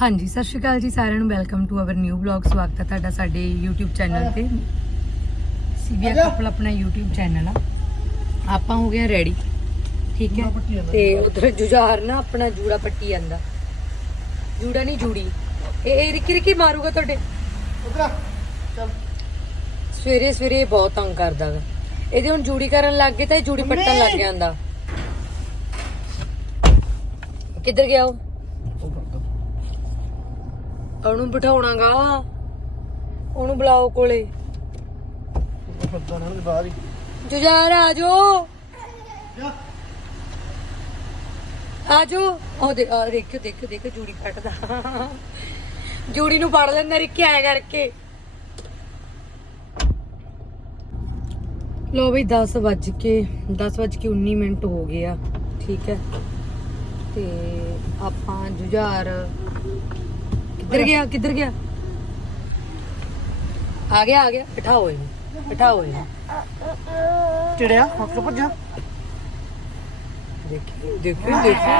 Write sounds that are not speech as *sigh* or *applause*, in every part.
ਹਾਂਜੀ ਸਤਿ ਸ਼੍ਰੀ ਅਕਾਲ ਜੀ ਸਾਰਿਆਂ ਨੂੰ। Welcome to our new blog ਸਵਾਗਤ ਹੈ ਤੁਹਾਡਾ ਸਾਡੇ YouTube ਚੈਨਲ ਤੇ। ਸੀਬੀਆ ਕਪਲ ਆਪਣਾ YouTube ਚੈਨਲ ਆ। ਆਪਾਂ ਹੋ ਗਏ ਰੈਡੀ ਠੀਕ ਹੈ। ਤੇ ਉਧਰ ਜੁਝਾਰ ਨਾ ਆਪਣਾ ਜੂੜਾ ਪੱਟੀ ਜਾਂਦਾ। ਜੂੜਾ ਨਹੀਂ ਜੂੜੀ। ਇਹ ਇਹ ਰਿੱਕੀ ਰਿੱਕੀ ਮਾਰੂਗਾ ਤੁਹਾਡੇ? ਉਧਰ ਚੱਲ। ਸਵੇਰੇ ਸਵੇਰੇ ਬਹੁਤ ਤੰਗ ਕਰਦਾ ਵਾ। ਇਹਦੇ ਹੁਣ ਜੂੜੀ ਕਰਨ ਲੱਗ ਗਏ ਤਾਂ ਇਹ ਜੂੜੀ ਪੱਟਣ ਲੱਗ ਜਾਂਦਾ। ਕਿੱਧਰ ਗਿਆ ਉਹ? ਉਹਨੂੰ ਬਿਠਾਉਣਾਗਾ। ਉਹਨੂੰ ਬੁਲਾਓ ਕੋਲੇ। ਉਹ ਫਿਰਦਾ ਨਾ ਬਾਹਰ ਹੀ। ਜੁਝਾਰ ਆ ਜਾਓ। ਜਾ। ਆ ਜਾਓ। ਉਹ ਦੇ ਆ ਦੇਖਿਓ ਦੇਖਿਓ ਦੇਖਿਓ ਜੂੜੀ ਪੱਟਦਾ ਜੂੜੀ ਨੂੰ ਫੜ ਲੈਂਦਾ ਰਿੱਕੀ ਆਇਆ ਕਰਕੇ। ਲੋ ਬਈ 10 ਵੱਜ ਕੇ 10 ਵੱਜ ਕੇ 19 ਮਿੰਟ ਹੋ ਗਏ ਆ। ਠੀਕ ਹੈ। ਤੇ ਆਪਾਂ ਜੁਝਾਰ ਕਿੱਧਰ ਗਿਆ ਕਿੱਧਰ ਗਿਆ? ਆ ਗਿਆ ਆ ਗਿਆ। ਬਿਠਾਓ ਇਹਨੂੰ ਬਿਠਾਓ ਇਹਨੂੰ। ਚਿੜਿਆ ਹੱਥ ਭੱਜਾ। ਦੇਖੀ ਦੇਖੀ ਦੇਖੀ।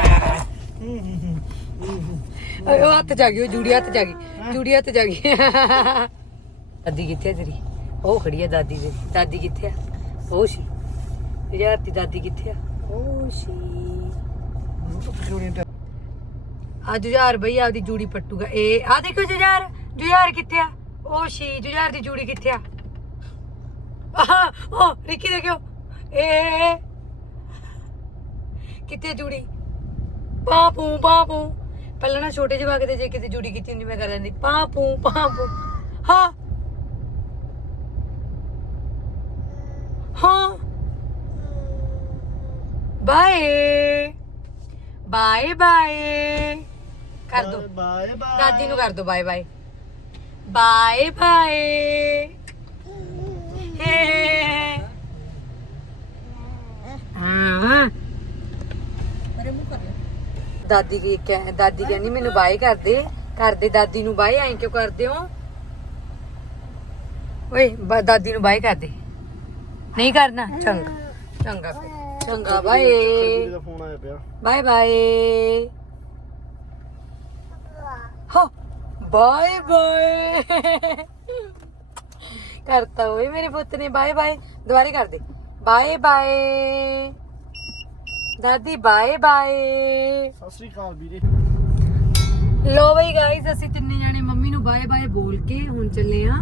ਉਹ ਹੱਥ ਜਾ ਗਈ ਉਹ ਜੂੜੀ ਹੱਥ ਜਾ ਗਈ। ਜੂੜੀ ਹੱਥ ਜਾ ਗਈ। ਦਾਦੀ ਕਿੱਥੇ ਤੇਰੀ? ਉਹ ਖੜੀ ਆ ਦਾਦੀ ਦੇ। ਦਾਦੀ ਕਿੱਥੇ ਆ? ਉਹ ਸੀ। ਯਾਰ ਦਾਦੀ ਕਿੱਥੇ ਆ? ਉਹ ਸੀ। ਆ ਜੁਝਾਰ ਬਈ ਆਪਦੀ ਜੂੜੀ ਪੱਟੂਗਾ। ਇਹ ਆ ਦੇਖੋ ਜੁਝਾਰ ਜੁਝਾਰ ਕਿੱਥੇ ਆ? ਉਹ ਸੀ, ਜੁਝਾਰ ਦੀ ਜੂੜੀ ਕਿੱਥੇ ਆ? ਆਹ, ਉਹ, ਰਿੱਕੀ ਦੇਖਿਓ। ਏ। ਕਿੱਥੇ ਜੂੜੀ? ਪਾਪੂ ਪਾਪੂ। ਪਹਿਲਾਂ ਨਾ ਛੋਟੇ ਜਵਾਕ ਦੇ ਜੇ ਕਿਤੇ ਜੂੜੀ ਕੀਤੀ ਹੁੰਦੀ, ਮੈਂ ਕਰ ਲੈਂਦੀ। ਪਾਪੂ ਪਾਪੂ। ਹਾਂ। ਹਾਂ। ਬਾਏ। Bye bye. ਕਰ ਦੋ ਬਾਏ ਬਾਏ ਦਾਦੀ ਨੂੰ ਕਰ ਦੋ ਬਾਏ ਬਾਏ ਬਾਏ ਬਾਏ ਹੇ ਦਾਦੀ ਕੀ ਕਹਿ ਦਾਦੀ ਕਹਿੰਦੀ ਮੈਨੂੰ ਬਾਏ ਕਰ ਦੇ ਕਰ ਦੇ ਦਾਦੀ ਨੂੰ ਬਾਏ ਐਂ ਕਿਉਂ ਕਰਦੇ ਹੋ ਓਏ ਬ- ਦਾਦੀ ਨੂੰ ਬਾਏ ਕਰ ਦੇ ਨਹੀਂ ਕਰਨਾ ਚੰਗਾ ਚੰਗਾ। ਚੰਗਾ ਬਾਏ ਦਾ ਫੋਨ ਆਇਆ ਪਿਆ ਬਾਏ ਬਾਏ ਹੋ ਬਾਏ ਬਾਏ। ਕਰਤਾ ਓਏ ਮੇਰੇ ਪੁੱਤ ਨੇ ਬਾਏ ਬਾਏ। ਦੁਬਾਰੇ ਕਰ ਦੇ। Bye bye. ਦਾਦੀ ਬਾਏ ਬਾਏ। ਸਤਿ ਸ੍ਰੀ ਅਕਾਲ ਵੀਰੇ। ਲੋ ਬਈ ਗਾਇਸ ਅਸੀਂ ਤਿੰਨੇ ਜਾਣੇ ਮੰਮੀ ਨੂੰ ਬਾਏ ਬਾਏ ਬੋਲ ਕੇ ਹੁਣ ਚੱਲੇ ਆ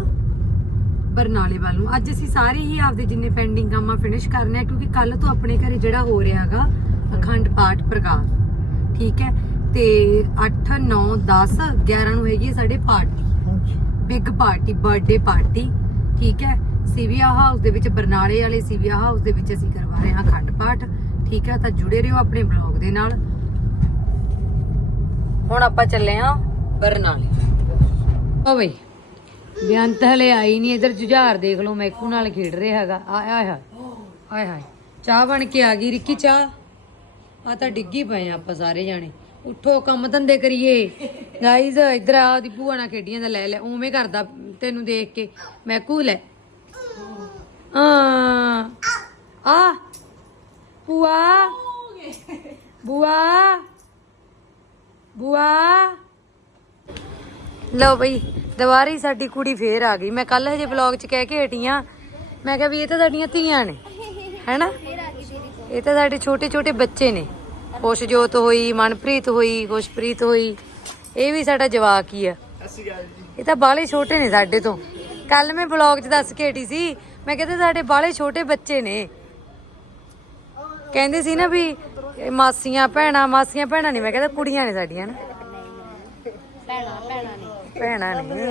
ਬਰਨਾਲੇ ਵੱਲ ਨੂੰ। ਅੱਜ ਅਸੀਂ ਸਾਰੇ ਹੀ ਆਪਦੇ ਜਿੰਨੇ ਪੈਂਡਿੰਗ ਕੰਮ ਆ ਫਿਨਿਸ਼ ਕਰਨੇ ਆ ਕਿਉਂਕਿ ਕੱਲ ਤੋਂ ਆਪਣੇ ਘਰੇ ਜਿਹੜਾ ਹੋ ਰਿਹਾਗਾ ਅਖੰਡ ਪਾਠ ਪ੍ਰਕਾਸ਼ ਠੀਕ ਹੈ? ਤੇ 8 9 10 11 ਨੂੰ ਹੈਗੀ ਸਾਡੇ party. Big party birthday party ਠੀਕ ਹੈ? ਸੀਵੀਆ ਹਾਊਸ ਦੇ ਵਿੱਚ ਬਰਨਾਲੇ ਵਾਲੇ ਸੀਵੀਆ ਹਾਊਸ ਦੇ ਵਿੱਚ ਅਸੀਂ ਕਰਵਾ ਰਹੇ ਹਾਂ ਅਖੰਡ ਪਾਠ ਠੀਕ ਹੈ? ਤਾਂ ਜੁੜੇ ਰਹੋ ਆਪਣੇ ਬਲੌਗ ਦੇ ਨਾਲ। ਹੁਣ ਆਪਾਂ ਚੱਲੇ ਹਾਂ ਬਰਨਾਲੇ। ਓ ਬਈ ਬਿਆੰਤ ਹਲੇ ਆਈ ਨਹੀਂ ਇਧਰ ਜੁਝਾਰ ਦੇਖ ਲਓ ਮੈਕੂ ਨਾਲ ਖੇਡ ਰਿਹਾ ਹੈਗਾ। ਆਏ ਹਾਏ ਆਏ ਹਾਏ। ਚਾਹ ਬਣ ਕੇ ਆ ਗਈ ਰਿੱਕੀ ਚਾਹ? ਆ ਤਾਂ ਡਿੱਗੀ ਪਏ ਆ ਆਪਾਂ ਸਾਰੇ ਜਾਣੇ। ਉੱਠੋ, ਕੰਮ ਧੰਦੇ ਕਰੀਏ। ਗਾਈਜ਼ ਇਧਰ ਆ ਦੀ ਭੂਆ ਨਾਲ ਖੇਡੀਆਂ ਦਾ ਲੈ ਲੈ, ਉਵੇਂ ਕਰਦਾ ਤੈਨੂੰ ਦੇਖ ਕੇ। ਮੈਕੂ ਲੈ। ਆ ਆ। ਭੂਆ। ਬੂਆ ਬੂਆ ਲਓ ਬਈ, ਦੁਬਾਰੀ ਸਾਡੀ ਕੁੜੀ ਫੇਰ ਆ ਗਈ। ਮੈਂ ਕੱਲ ਹਜੇ ਵਲੌਗ 'ਚ ਕਹਿ ਕੇ ਹਟੀ ਮੈਂ ਕਿਹਾ ਵੀ ਇਹ ਤਾਂ ਸਾਡੀਆਂ ਧੀਆਂ ਨੇ, ਹੈਨਾ? ਇਹ ਤਾਂ ਸਾਡੇ ਛੋਟੇ ਛੋਟੇ ਬੱਚੇ ਨੇ। ਖੁਸ਼ਜੋਤ ਹੋਈ ਮਨਪ੍ਰੀਤ ਹੋਈ ਖੁਸ਼ਪ੍ਰੀਤ ਹੋਈ। ਇਹ ਵੀ ਸਾਡਾ ਜਵਾਕ ਹੀ ਆ। ਅਸੀਂ ਗੱਲ ਜੀ। ਇਹ ਤਾਂ ਬਾਲੇ ਛੋਟੇ ਨੇ ਸਾਡੇ ਤੋਂ। ਕੱਲ ਮੈਂ ਵਲੌਗ 'ਚ ਦੱਸ ਕੇ ਹਟੀ ਸੀ। ਮੈਂ ਕਹਿੰਦੇ ਸਾਡੇ ਬਾਲੇ ਛੋਟੇ ਬੱਚੇ ਨੇ। ਕਹਿੰਦੇ ਸੀ ਨਾ ਵੀ ਇਹ ਮਾਸੀਆਂ ਭੈਣਾਂ ਮਾਸੀਆਂ ਭੈਣਾਂ ਨਹੀਂ। ਮੈਂ ਕਹਿੰਦਾ ਕੁੜੀਆਂ ਨੇ ਸਾਡੀਆਂ ਨਾ। ਭੈਣਾਂ ਨੇ।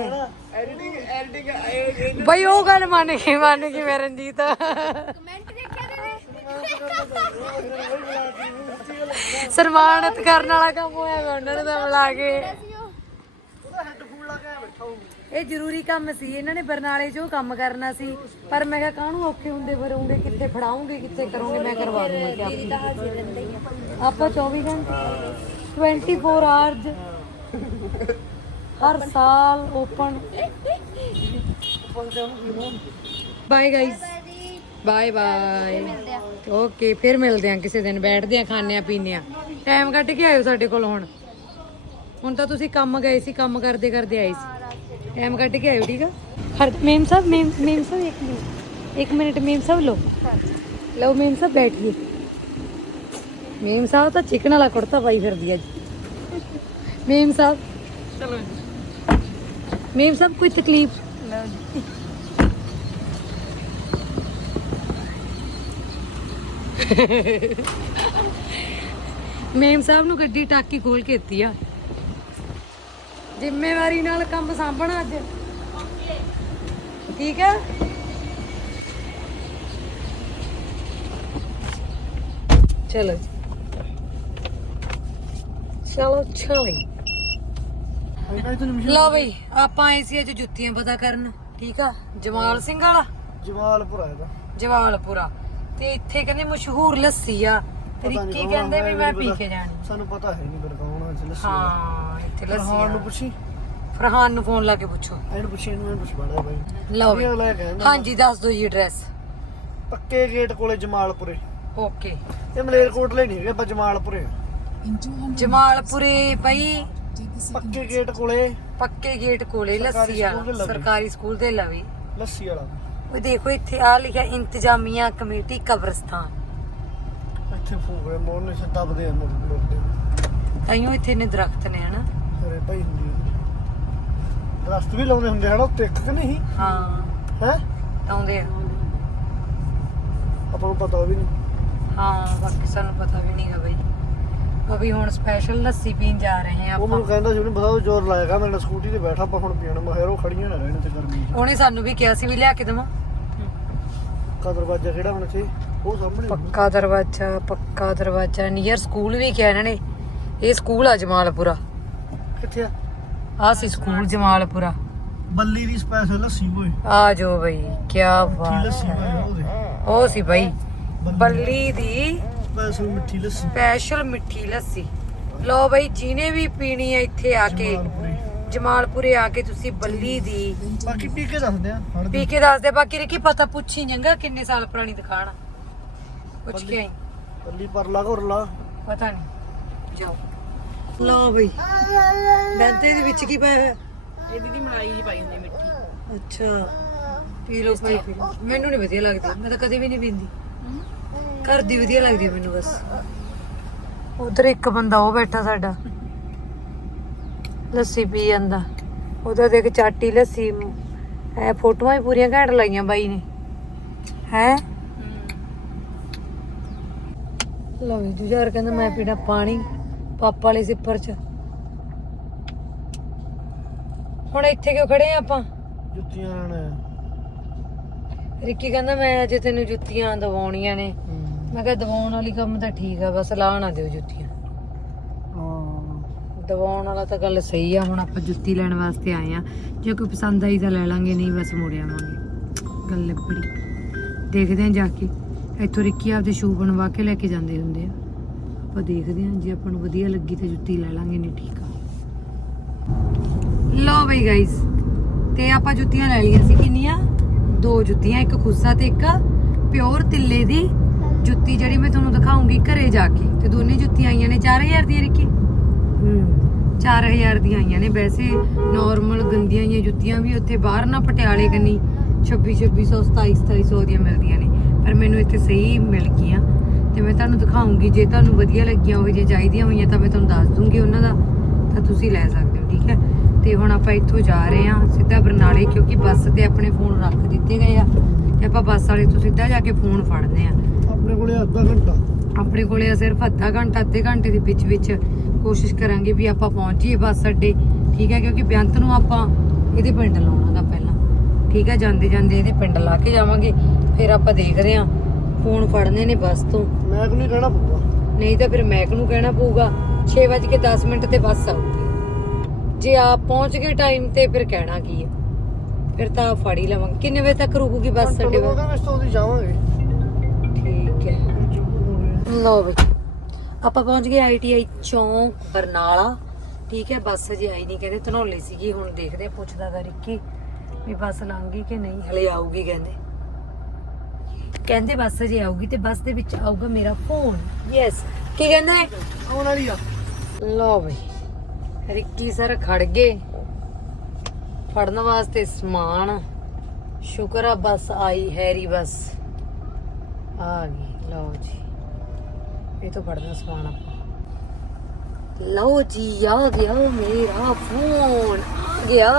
ਐਡੀਟਿੰਗ ਐਡੀਟਿੰਗ ਬਈ ਉਹ ਗੱਲ ਮੰਨ ਗਈ ਮੰਨ ਗਈ ਮੈਂ ਰਣਜੀਤ। ਸਨਮਾਨਿਤ ਕਰਨ ਵਾਲਾ ਕੰਮ ਹੋਇਆ ਵਾ ਉਹਨਾਂ ਨੇ ਤਾਂ ਬੁਲਾ ਕੇ। ਇਹ ਜ਼ਰੂਰੀ ਕੰਮ ਸੀ, ਇਹਨਾਂ ਨੇ ਬਰਨਾਲੇ 'ਚ ਉਹ ਕੰਮ ਕਰਨਾ ਸੀ। ਪਰ ਮੈਂ ਕਿਹਾ, ਕਾਹਨੂੰ ਔਖੇ ਹੁੰਦੇ ਫਿਰੋਂਗੇ, ਕਿੱਥੇ ਫੜਾਉਂਗੇ, ਕਿੱਥੇ ਕਰੋਗੇ, ਮੈਂ ਕਰਵਾ ਦੂੰਗਾ ਕਿ ਆਪਾਂ 24 ਘੰਟੇ 24 ਆਵਰਸ ਹਰ ਸਾਲ open bye guys bye bye okay ਫਿਰ ਮਿਲਦੇ ਆ ਕਿਸੇ ਦਿਨ ਬੈਠਦੇ ਆ ਖਾਣੇ ਆ ਪੀਨੇ ਆ। ਟਾਈਮ ਕੱਢ ਕੇ ਆਇਓ ਸਾਡੇ ਕੋਲ ਹੁਣ। ਹੁਣ ਤਾਂ ਤੁਸੀਂ ਕੰਮ ਗਏ ਸੀ ਕੰਮ ਕਰਦੇ ਕਰਦੇ ਆਏ ਸੀ। ਟਾਈਮ ਕੱਢ ਕੇ ਆਇਓ ਠੀਕ ਆ? ਹਰ ਮੇਮ ਸਾਹਿਬ ਮੇਮ ਮੇਮ ਸਾਹਿਬ ਇੱਕ ਮਿੰਟ। ਇੱਕ ਮਿੰਟ ਮੇਮ ਸਾਹਿਬ ਲਓ। ਲਓ ਮੇਮ ਸਾਹਿਬ ਬੈਠੀਏ। ਮੇਮ ਸਾਹਿਬ ਤਾਂ ਚਿਕਨ ਵਾਲਾ ਕੁੜਤਾ ਪਾਈ ਫਿਰਦੀ ਅੱਜ। ਮੇਮ ਸਾਹਿਬ। ਚਲੋ ਮੇਮ ਸਾਹਿਬ ਕੋਈ ਤਕਲੀਫ? ਲਓ ਜੀ। ਮੇਮ ਸਾਹਿਬ ਨੂੰ ਗੱਡੀ ਟਾਕੀ ਖੋਲ ਕੇ ਦਿੱਤੀ ਆ। ਜ਼ਿੰਮੇਵਾਰੀ ਨਾਲ ਕੰਮ ਸਾਂਭਣਾ ਅੱਜ। ਠੀਕ ਹੈ? ਚਲੋ। ਚਲੋ ਚਲੋ ਲਓ ਬਈ ਆਪਾਂ ਆਏ ਸੀ ਅੱਜ ਜੁੱਤੀਆਂ ਪਤਾ ਕਰਨ। ਠੀਕ ਆ? ਜਮਾਲ ਸਿੰਘ ਵਾਲਾ? ਜਮਾਲਪੁਰ ਆਇਆ ਦਾ ਜਵਾਲਪੁਰਾ ਤੇ ਇੱਥੇ ਕਹਿੰਦੇ ਮਸ਼ਹੂਰ ਲੱਸੀ ਆ। ਤੇ ਪਤਾ ਨੀ ਰਿੱਕੀ ਕੌਣ ਕਹਿੰਦੇ ਵੀ ਮੈਂ ਪੀ ਪਤਾ। ਕੇ ਜਾਣੀ। ਸਾਨੂੰ ਪਤਾ ਹੈ ਨਹੀਂ ਫਿਰ ਕੌਣ ਆ ਲੱਸੀ ਹਾਂ ਇੱਥੇ ਲੱਸੀ ਫਰਹਾਨ ਨੂੰ ਆ। ਪੁੱਛੀ? ਫਰਹਾਨ ਨੂੰ ਫੋਨ ਲਾ ਕੇ ਪੁੱਛੋ। ਇਹਨੂੰ ਪੁੱਛੀ ਇਹਨੂੰ ਇਹਨੂੰ ਪੁੱਛ ਬੜਾ ਬਾਈ। ਲਓ ਇਹ ਬਈ ਅਗਲਾ ਕਹਿੰਦਾ ਹਾਂਜੀ ਦੱਸ ਦਿਓ ਜੀ ਐਡਰੈਸ ਪੱਕੇ ਗੇਟ ਕੋਲੇ ਜਮਾਲਪੁਰੇ। ਓਕੇ। ਇਹ ਮਲੇਰਕੋਟਲੇ ਨਹੀਂ ਹੈਗੇ ਆਪਾਂ ਜਮਾਲਪੁਰੇ। ਆ। ਜਮਾਲਪੁਰੇ ਬਈ। ਪੱਕੇ ਗੇਟ ਕੋਲੇ। ਪੱਕੇ ਗੇਟ ਕੋਲੇ ਸਰਕਾਰੀ ਲੱਸੀ ਆ। ਸਕੂਲ ਦੇ ਲਵੇ। ਸਰਕਾਰੀ ਸਕੂਲ ਦੇ ਲਵੀ ਲੱਸੀ ਵਾਲਾ। ਉਹ ਦੇਖੋ ਇੱਥੇ ਆ ਲਿਖਿਆ ਇੰਤਜ਼ਾਮੀਆ ਕਮੇਟੀ ਕਬਰਸਤਾਨ। ਇੱਥੇ ਫੂਕ ਰਹੇ ਮੋਰ ਨੇ ਸਿੱਧਾ ਬਦੇ ਮੁੜ ਮੁੜਦੇ। ਤਾਈਓ ਇੱਥੇ ਨੇ ਦਰਖਤ ਨੇ ਹਨਾ? ਅਰੇ ਭਾਈ ਹੁੰਦੀ ਰਸਤ ਵੀ ਲਾਉਂਦੇ ਹੁੰਦੇ ਹਨ? ਉੱਤੇ ਇੱਕ ਕਿ ਨਹੀਂ? ਹਾਂ। ਹੈ? ਆਉਂਦੇ ਆ। ਆਪਾਂ ਨੂੰ ਪਤਾ ਵੀ ਨਹੀਂ। ਹਾਂ ਬਾਕੀ ਸਾਨੂੰ ਪਤਾ ਵੀ ਨਹੀਂਗਾ ਬਈ। ਅਭੀ ਹੁਣ ਸਪੈਸ਼ਲ ਲੱਸੀ ਪੀਣ ਜਾ ਰਹੇ ਆ ਉਹ ਮੈਨੂੰ ਆਪਾਂ। ਕਹਿੰਦਾ ਸੀ ਉਹਨੇ ਬਤਾ ਜ਼ੋਰ ਲਾਏਗਾ ਮੈਂ ਸਕੂਟੀ ਤੇ ਬੈਠਾ ਆਪਾਂ ਹੁਣ ਪੀਣ। ਮੈਂ ਉਹ ਖੜੀਆਂ ਨਾ ਰਹਿਣ ਤੇ ਗਰਮੀ ਚ। ਉਹਨੇ ਸਾਨੂੰ ਵੀ ਕਿਹਾ ਸੀ ਵੀ ਲਿਆ ਕੇ ਦੇਵਾਂ। ਕਾ ਦਰਵਾਜ਼ਾ ਕਿਹੜਾ ਹੁਣ ਇੱਥੇ? ਉਹ ਸਾਹਮਣੇ ਪੱਕਾ ਦਰਵਾਜ਼ਾ ਪੱਕਾ ਦਰਵਾਜ਼ਾ। ਨੀਅਰ ਸਕੂਲ ਵੀ ਕਿਹਾ ਇਹਨਾਂ ਨੇ। ਇਹ ਸਕੂਲ ਆ ਜਮਾਲਪੁਰਾ। ਕਿੱਥੇ ਆ? ਆ ਸੀ ਸਕੂਲ ਜਮਾਲਪੁਰਾ। ਬੱਲੀ ਦੀ ਸਪੈਸ਼ਲ ਲੱਸੀ ਓਏ। ਆ ਜੋ ਬਈ ਕੀ ਕੀ ਬਾਤ ਲੱਸੀ ਹੈ। ਓਏ ਉਹਦੇ? ਉਹ ਸੀ ਬਈ ਬੱਲੀ ਦੀ ਸਪੈਸ਼ਲ ਮਿੱਠੀ ਲੱਸੀ। ਸਪੈਸ਼ਲ ਮਿੱਠੀ ਲੱਸੀ। ਲੋ ਬਈ ਜਿਹਨੇ ਵੀ ਪੀਣੀ ਹੈ ਇੱਥੇ ਆ ਕੇ ਜਮਾਲਪੁਰੇ। ਆ ਕੇ ਤੁਸੀਂ ਬੱਲੀ ਦੀ। ਬਾਕੀ ਪੀ ਕੇ ਦੱਸਦੇ ਆ ਹਣ ਪੀ ਕੇ ਦੱਸ ਦੇ ਬਾਕੀ ਰਿਕੀ ਪਤਾ ਪੁੱਛੀ ਜਾਂਗਾ ਕਿੰਨੇ ਸਾਲ ਪੁਰਾਣੀ ਦੁਕਾਨ ਆ। ਪੁੱਛ ਕੇ ਆਈ। ਬੱਲੀ ਪਰਲਾ ਘੁਰਲਾ। ਪਤਾ ਨਹੀਂ ਜਾਓ। ਲਓ ਬਈ। ਦੰਦੇ ਦੇ ਵਿੱਚ ਕੀ ਪਾਇਆ ਹੋਇਆ? ਇਹ ਦੀਦੀ ਮਲਾਈ ਜੀ ਪਾਈ ਹੁੰਦੀ ਮਿੱਠੀ। ਅੱਛਾ। ਪੀ ਲਓ ਭਾਈ ਮੈਨੂੰ ਨਹੀਂ ਵਧੀਆ ਲੱਗਦੀ। ਮੈਂ ਤਾਂ ਕਦੇ ਵੀ ਨਹੀਂ ਪੀਂਦੀ। ਘਰ ਦੀ ਵਧੀਆ ਲੱਗਦੀ ਮੈਨੂੰ ਬਸ। ਉਧਰ ਇੱਕ ਬੰਦਾ ਉਹ ਬੈਠਾ ਸਾਡਾ। ਲੱਸੀ ਪੀ ਜਾਂਦਾ। ਉਹਦਾ ਦੇਖ ਚਾਟੀ ਲੱਸੀ ਐ ਫੋਟੋਆਂ ਹੀ ਪੂਰੀਆਂ ਘੈਂਟ ਲਾਈਆਂ ਬਾਈ ਨੇ। ਹੈ? ਲਓ ਜੀ ਜੁਝਾਰ ਕਹਿੰਦਾ ਮੈਂ ਪੀਣਾ ਪਾਣੀ ਪਾਪਾ ਵਾਲੇ ਜ਼ਿੱਪਰ ਚ। ਹੁਣ ਇੱਥੇ ਕਿਉਂ ਖੜੇ ਆ ਆਪਾਂ? ਜੁੱਤੀਆਂ ਲੈਣ ਰਿੱਕੀ ਕਹਿੰਦਾ ਮੈਂ ਅੱਜ ਤੈਨੂੰ ਜੁੱਤੀਆਂ ਦਵਾਉਣੀਆਂ ਨੇ। ਮੈਂ ਕਿਹਾ ਦਵਾਉਣ ਵਾਲੀ ਕੰਮ ਤਾਂ ਠੀਕ ਆ ਬਸ ਲਾ ਨਾ ਦਿਓ ਜੁੱਤੀਆਂ। ਹਾਂ। ਦਵਾਉਣ ਵਾਲਾ ਤਾਂ ਗੱਲ ਸਹੀ ਆ ਹੁਣ ਆਪਾਂ ਜੁੱਤੀ ਲੈਣ ਵਾਸਤੇ ਆਏ ਆ। ਜੇ ਕੋਈ ਪਸੰਦ ਆਈ ਤਾਂ ਲੈ ਲਾਂਗੇ ਨਹੀਂ ਬਸ ਮੁੜ ਆਵਾਂਗੇ। ਗੱਲ ਲੱਭੜੀ ਦੇਖਦੇ ਆਂ ਜਾ ਕੇ। ਇੱਥੋਂ ਰਿੱਕੀ ਆਪਦੇ ਸ਼ੂ ਬਣਵਾ ਕੇ ਲੈ ਕੇ ਜਾਂਦੇ ਹੁੰਦੇ ਆ। ਆਪਾਂ ਦੇਖਦੇ ਆਂ ਜੇ ਆਪਾਂ ਨੂੰ ਵਧੀਆ ਲੱਗੀ ਤਾਂ ਜੁੱਤੀ ਲੈ ਲਾਂਗੇ ਨਹੀਂ ਠੀਕ ਆ। ਲਓ ਬਈ ਗਾਇਸ ਤੇ ਆਪਾਂ ਜੁੱਤੀਆਂ ਲੈ ਲਈਆਂ ਸੀ ਕਿੰਨੀਆਂ? ਦੋ ਜੁੱਤੀਆਂ ਇੱਕ ਖੁੱਸਾ ਤੇ ਇੱਕ ਪਿਓਰ ਤਿੱਲੇ ਦੀ। ਜੁੱਤੀ ਜਿਹੜੀ ਮੈਂ ਤੁਹਾਨੂੰ ਦਿਖਾਉਂਗੀ ਘਰੇ ਜਾ ਕੇ ਤੇ ਦੋਨੇ ਜੁੱਤੀਆਂ ਆਈਆਂ ਨੇ 4000 ਦੀਆਂ ਰਿੱਕੀ? ਹੂੰ। 4000 ਦੀਆਂ ਆਈਆਂ ਨੇ ਵੈਸੇ ਨਾਰਮਲ ਗੰਦੀਆਂ ਜਿਹੀਆਂ ਜੁੱਤੀਆਂ ਵੀ ਉੱਥੇ ਬਾਹਰ ਨਾ ਪਟਿਆਲੇ ਕੰਨੀ 26 2600 27 2700 ਦੀਆਂ ਮਿਲਦੀਆਂ ਨੇ ਪਰ ਮੈਨੂੰ ਇੱਥੇ ਸਹੀ ਮਿਲ ਗਈਆਂ। ਤੇ ਮੈਂ ਤੁਹਾਨੂੰ ਦਿਖਾਉਂਗੀ ਜੇ ਤੁਹਾਨੂੰ ਵਧੀਆ ਲੱਗੀਆਂ ਹੋਵੇ ਜੇ ਚਾਹੀਦੀਆਂ ਹੋਈਆਂ ਤਾਂ ਮੈਂ ਤੁਹਾਨੂੰ ਦੱਸ ਦੂੰਗੀ ਉਹਨਾਂ ਦਾ ਤਾਂ ਤੁਸੀਂ ਲੈ ਸਕਦੇ ਹੋ ਠੀਕ ਹੈ? ਤੇ ਹੁਣ ਆਪਾਂ ਇੱਥੋਂ ਜਾ ਰਹੇ ਹਾਂ ਸਿੱਧਾ ਬਰਨਾਲੇ ਕਿਉਂਕਿ ਬੱਸ ਤੇ ਆਪਣੇ ਫੋਨ ਰੱਖ ਦਿੱਤੇ ਗਏ ਆ ਤੇ ਆਪਾਂ ਬੱਸ ਵਾਲੇ ਤੋਂ ਸਿੱਧਾ ਜਾ ਕੇ ਫੋਨ ਫੜਦੇ ਆ ਆਪਣੇ ਕੋਲੇ ਅੱਧਾ ਘੰਟਾ। ਆਪਣੇ ਕੋਲੇ ਆ ਸਿਰਫ ਅੱਧਾ ਘੰਟਾ ਅੱਧੇ ਘੰਟੇ ਦੇ ਵਿੱਚ ਵਿੱਚ ਕੋਸ਼ਿਸ਼ ਕਰਾਂਗੇ ਵੀ ਆਪਾਂ ਪਹੁੰਚ ਜਾਈਏ ਬੱਸ ਅੱਡੇ ਠੀਕ ਹੈ? ਕਿਉਂਕਿ ਬੇਅੰਤ ਨੂੰ ਆਪਾਂ ਇਹਦੇ ਪਿੰਡ ਲਾਉਣਾ ਦਾ ਪਹਿਲਾਂ। ਠੀਕ ਹੈ? ਜਾਂਦੇ ਜਾਂਦੇ ਇਹਦੇ ਪਿੰਡ ਲਾ ਕੇ ਜਾਵਾਂਗੇ ਫਿਰ ਆਪਾਂ ਦੇਖਦੇ ਹਾਂ। ਫੋਨ ਫੜਨੇ ਨੇ ਬੱਸ ਤੋਂ। ਮੈਂ ਨਹੀਂ ਕਹਿਣਾ ਪਊਗਾ। ਨਹੀਂ ਤਾਂ ਫਿਰ ਮੈਕ ਨੂੰ ਕਹਿਣਾ ਪਊਗਾ? 6:10 ਮਿੰਟ ਤੇ ਬੱਸ ਆਊਗੀ। ਜੇ ਆਪ ਪਹੁੰਚ ਗਏ ਟਾਈਮ ਤੇ ਫਿਰ ਕਹਿਣਾ ਕੀ ਹੈ? ਫਿਰ ਤਾਂ ਫੜ ਹੀ ਲਵਾਂਗੇ। ਕਿੰਨੇ ਵਜੇ ਤੱਕ ਰੁਕੂਗੀ ਬੱਸ ਉਹਦੇ ਵਿੱਚ ਤੋਂ ਦੀ ਜਾਵਾਂਗੇ। ਲਓ ਬਈ। ਆਪਾਂ ਪਹੁੰਚ ਗਏ ਆਈਟੀਆਈ ਚੌਂਕ ਬਰਨਾਲਾ। ਠੀਕ ਹੈ ਬੱਸ ਅਜੇ ਆਈ ਨਹੀਂ ਕਹਿੰਦੇ ਧਨੌਲੇ ਸੀਗੀ ਹੁਣ ਦੇਖਦੇ ਪੁੱਛਦਾ ਗਾ ਰਿੱਕੀ ਵੀ ਬੱਸ ਲੰਘੀ ਕਿ ਨਹੀਂ ਹਲੇ ਆਊਗੀ ਕਹਿੰਦੇ। ਕਹਿੰਦੇ ਬੱਸ ਅਜੇ ਆਊਗੀ ਤੇ ਬੱਸ ਦੇ ਵਿੱਚ ਆਊਗਾ ਮੇਰਾ ਫੋਨ। ਯੈਸ ਕੀ ਕਹਿੰਦੇ ਆਉਣ ਵਾਲੀ ਆ। ਲਓ ਬਈ। ਰਿੱਕੀ ਸਰ ਖੜ ਗਏ। ਫੜਨ ਵਾਸਤੇ ਸਮਾਨ। ਸ਼ੁਕਰ ਆ ਬੱਸ ਆਈ ਹੈਰੀ ਬੱਸ। ਆ ਗਈ। ਲਓ ਜੀ। ਇਹ ਤੋਂ ਫੜਨਾ ਸਮਾਨ ਆਪਾਂ। ਲਓ ਜੀ ਆ ਗਿਆ ਮੇਰਾ ਫੋਨ ਆ ਗਿਆ।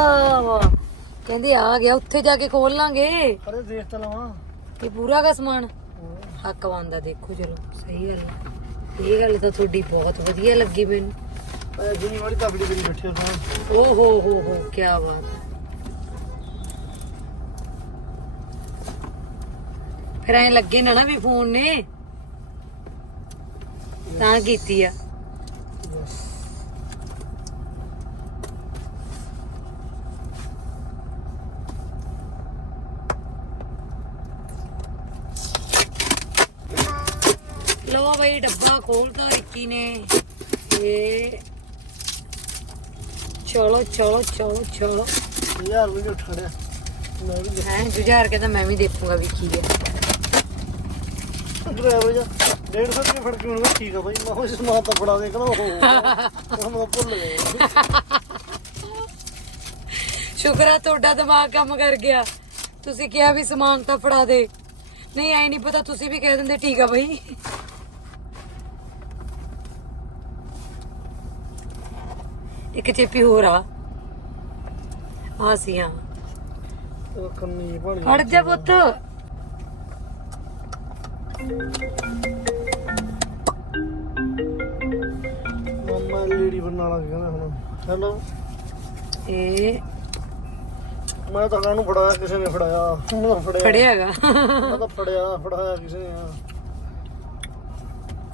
ਕਹਿੰਦੇ ਆ ਗਿਆ ਉੱਥੇ ਜਾ ਕੇ ਖੋਲ ਲਾਂਗੇ। ਅਰੇ ਦੇਖ ਤਾਂ ਲਵਾਂ। ਇਹ ਪੂਰਾ ਦਾ ਸਮਾਨ? ਹੱਕ ਬੰਦਾ ਦੇਖੋ ਚਲੋ ਸਹੀ ਗੱਲ ਹੈ। ਇਹ ਗੱਲ ਤਾਂ ਤੁਹਾਡੀ ਬਹੁਤ ਵਧੀਆ ਲੱਗੀ ਮੈਨੂੰ। ਜਿੰਨੀ ਵਾਰੀ ਤਬੜੀ ਕਰੀ ਬੈਠੇ ਹਾਂ ਓ ਹੋ ਹੋ ਹੋ ਕੀ ਬਾਤ। ਹੈ ਫਿਰ ਐ ਲੱਗੇ ਨਾ ਨਾ ਵੀ ਫੋਨ ਨੇ। ਤਾਂ ਕੀਤੀ ਆ। ਲੋ ਬਈ ਡੱਬਾ ਖੋਲਦਾ ਰਿੱਕੀ ਨੇ। ਇਹ ਚਲੋ ਚਲੋ ਚਲੋ ਚਲੋ। ਯਾਰ ਵੀ ਉੱਠ ਖੜਿਆ। ਮੈਂ ਵੀ ਹੈ ਜੁਝਾਰ ਕਹਿੰਦਾ ਮੈਂ ਵੀ ਦੇਖੂੰਗਾ ਵੀ ਕੀ ਹੈ ਡਰਾਈਵਰ ਜਾ। 150 ਰੁਪਏ ਫੜ ਕੇ ਉਹਨੂੰ ਠੀਕ ਆ ਬਾਈ। ਮੈਂ ਉਹ ਸਮਾਨ ਤਾਂ ਫੜਾ ਦੇ ਕਹਿੰਦਾ ਉਹ *laughs* ਮੈਂ ਭੁੱਲ ਗਿਆ। ਸ਼ੁਕਰ ਆ ਤੁਹਾਡਾ ਦਿਮਾਗ ਕੰਮ ਕਰ ਗਿਆ। ਤੁਸੀਂ ਕਿਹਾ ਵੀ ਸਮਾਨ ਤਾਂ ਫੜਾ ਦੇ। ਨਹੀਂ ਐ ਨਹੀਂ ਪਤਾ ਤੁਸੀਂ ਵੀ ਕਹਿ ਦਿੰਦੇ ਠੀਕ ਆ ਬਈ। ਇੱਕ ਚੇਪੀ ਹੋਰ ਆ। ਆ ਸੀ ਆ ਉਹ ਕੰਨੀ ਬਣ ਫੜ ਜਾ ਪੁੱਤ। ਵਾਲਾ ਕਹਿੰਦਾ ਹੁਣ। ਹੈਲੋ। ਇਹ ਮੈਂ ਤਾਂ ਕਾਹਨੂੰ ਫੜਾਇਆ ਕਿਸੇ ਨੇ ਫੜਾਇਆ। ਉਹਨੂੰ ਫੜਿਆ ਫੜਿਆ। ਹੈਗਾ ਮੈਂ ਤਾਂ ਫੜਿਆ ਫੜਾਇਆ ਕਿਸੇ ਨੇ ਆ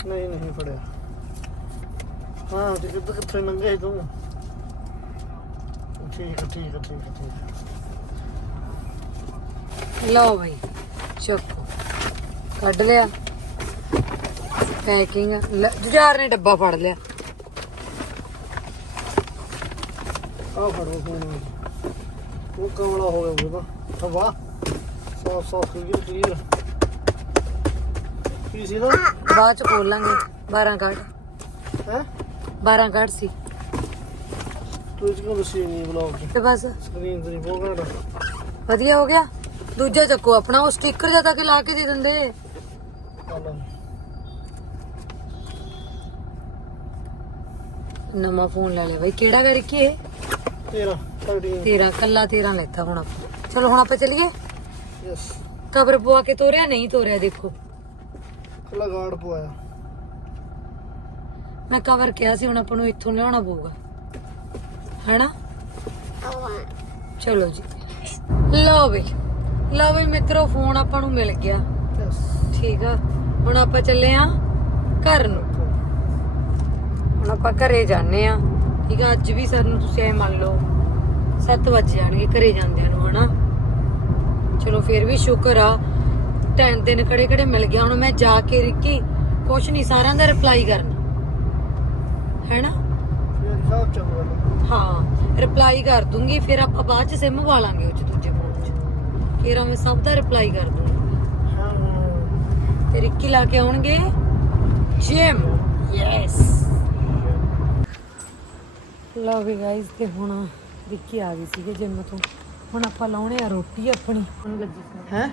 ਨਹੀਂ ਨਹੀਂ ਫੜਿਆ। ਹਾਂ ਤੇ ਕਿੱਥੇ ਕਿੱਥੇ ਨੰਗੇ ਤੂੰ? ਠੀਕ ਆ, ਠੀਕ ਆ, ਠੀਕ ਆ, ਠੀਕ ਆ। ਲਓ ਬਈ ਚੱਕੋ। ਕੱਢ ਲਿਆ। ਪੈਕਿੰਗ। ਜੁਝਾਰ ਨੇ ਡੱਬਾ ਫੜ ਲਿਆ। ਆਹ ਫੜੋ ਫੋਨ ਉਹ ਕਮਲਾ ਹੋ ਗਿਆ ਉਹਦਾ ਹਵਾ। ਸਾਫ਼ ਸਾਫ਼ ਕਲੀਅਰ ਕਲੀਅਰ ਕੀ ਸੀ ਦਾ ਬਾਅਦ ਚ ਖੋਲ ਲਾਂਗੇ 12 ਕਾਰਡ। ਹੈ? 12 ਕਾਰਡ ਸੀ। ਤੂੰ ਇਸ ਨੂੰ ਨਹੀਂ ਬਲੌਗ ਤੇ ਬਸ। ਸਕਰੀਨ ਤੇ ਬਹੁਤ ਘੜਾ ਵਧੀਆ ਹੋ ਗਿਆ। ਦੂਜਾ ਚੱਕੋ ਆਪਣਾ ਉਹ ਸਟicker ਜਾਂ ਤਾਂ ਕਿ ਲਾ ਕੇ ਦੇ ਦਿੰਦੇ। ਨਵਾਂ ਫੋਨ ਲੈ ਲਿਆ ਬਈ। ਕਿਹੜਾ ਕਰਕੇ ਤੇਰਾ 13 13 ਕੱਲਾ 13 ਲੈਤਾ ਹੁਣ ਆਪਾਂ। ਚਲੋ ਹੁਣ ਆਪਾਂ ਚੱਲੀਏ। ਯੈਸ ਕਬਰ ਪਵਾ ਕੇ ਤੋਰਿਆ ਨਹੀਂ ਤੋਰਿਆ ਦੇਖੋ। ਕੱਲਾ ਗਾਰਡ ਪਵਾਇਆ। ਮੈਂ ਕਵਰ ਕਿਹਾ ਸੀ ਹੁਣ ਆਪਾਂ ਨੂੰ ਇੱਥੋਂ ਲਿਆਉਣਾ ਪਊਗਾ। ਹੈਨਾ? ਚਲੋ ਜੀ। ਲਓ ਵੀ ਲਓ ਵੀ ਮਿੱਤਰੋ ਫੋਨ ਆਪਾਂ ਨੂੰ ਮਿਲ ਗਿਆ। ਠੀਕ ਆ। ਹੁਣ ਆਪਾਂ ਚੱਲੇ ਆ ਘਰ ਨੂੰ। ਹੁਣ ਆਪਾਂ ਘਰੇ ਜਾਣੇ ਆ। ਠੀਕ ਆ ਅੱਜ ਵੀ ਸਾਨੂੰ ਤੁਸੀਂ ਐ ਮੰਨ ਲਓ 7 ਵਜੇ ਜਾਣਗੇ ਘਰੇ ਜਾਂਦਿਆਂ ਨੂੰ ਹਨਾ? ਚਲੋ ਫਿਰ ਵੀ ਸ਼ੁਕਰ ਆ ਟਾਈਮ ਦਿਨ ਕੜੇ ਕੜੇ ਮਿਲ ਗਿਆ ਹੁਣ ਮੈਂ ਜਾ ਕੇ ਰਿੱਕੀ ਕੁਛ ਨਹੀਂ ਸਾਰਿਆਂ ਦਾ ਰਿਪਲਾਈ ਕਰਨਾ। ਹੈਨਾ? ਹਾਂ ਰਿਪਲਾਈ ਕਰ ਦੂੰਗੀ ਫਿਰ ਆਪਾਂ ਬਾਅਦ ਚ ਸਿਮ ਪਾ ਲਾਂਗੇ ਉਹ ਚ ਦੂਜੇ ਫੋਨ ਚ। ਫਿਰ ਮੈਂ ਸਭ ਦਾ ਰਿਪਲਾਈ ਕਰ ਦੂੰਗੀ। ਹਾਂ। ਤੇ ਰਿੱਕੀ ਲਾ ਕੇ ਆਉਣਗੇ ਜਿਮ ਯੈਸ ਲਓ ਵੀ ਗਾਇਸ ਤੇ ਹੁਣ ਰਿੱਕੀ ਆ ਗਈ ਸੀਗੇ ਜਿਮ ਤੋਂ। ਹੁਣ ਆਪਾਂ ਲਾਉਣੇ ਆ ਰੋਟੀ ਆਪਣੀ। ਹੁਣ ਲੱਗੀ ਸੀ। ਹੈ?